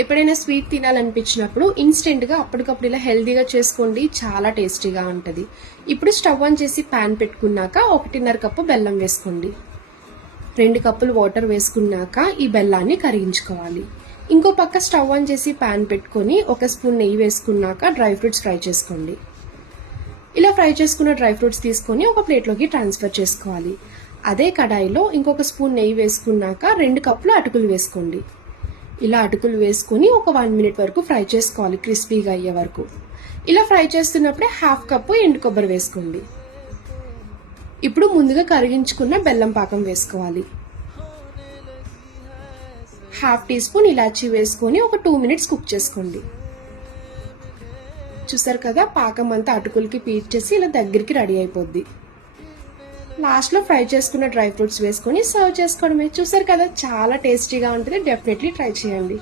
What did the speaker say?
ఎప్పుడైనా స్వీట్ తినాలనిపించినప్పుడు ఇన్స్టెంట్గా అప్పటికప్పుడు ఇలా హెల్తీగా చేసుకోండి, చాలా టేస్టీగా ఉంటుంది. ఇప్పుడు స్టవ్ ఆన్ చేసి ప్యాన్ పెట్టుకున్నాక 1.5 కప్పు బెల్లం వేసుకోండి. 2 కప్పులు వాటర్ వేసుకున్నాక ఈ బెల్లాన్ని కరిగించుకోవాలి. ఇంకో పక్క స్టవ్ ఆన్ చేసి ప్యాన్ పెట్టుకొని 1 స్పూన్ నెయ్యి వేసుకున్నాక డ్రై ఫ్రూట్స్ ఫ్రై చేసుకోండి. ఇలా ఫ్రై చేసుకున్న డ్రై ఫ్రూట్స్ తీసుకొని ఒక ప్లేట్లోకి ట్రాన్స్ఫర్ చేసుకోవాలి. అదే కడాయిలో ఇంకొక స్పూన్ నెయ్యి వేసుకున్నాక 2 కప్పులు అటుకులు వేసుకోండి. ఇలా అటుకులు వేసుకొని ఒక 1 మినిట్ వరకు ఫ్రై చేసుకోవాలి, క్రిస్పీగా అయ్యే వరకు. ఇలా ఫ్రై చేస్తున్నప్పుడే 1/2 కప్పు ఎండు కొబ్బరి వేసుకోండి. ఇప్పుడు ముందుగా కరిగించుకున్న బెల్లం పాకం వేసుకోవాలి. 1/2 టీ స్పూన్ ఇలాచీ వేసుకొని ఒక 2 మినిట్స్ కుక్ చేసుకోండి. చూసారు కదా, పాకం అంతా అటుకులకి పీల్చేసి ఇలా దగ్గరికి రెడీ అయిపోద్ది. లాస్ట్లో ఫ్రై చేసుకున్న డ్రై ఫ్రూట్స్ వేసుకొని సర్వ్ చేసుకోవడమే. చూసారు కదా, చాలా టేస్టీగా ఉంటుంది. డెఫినెట్లీ ట్రై చేయండి.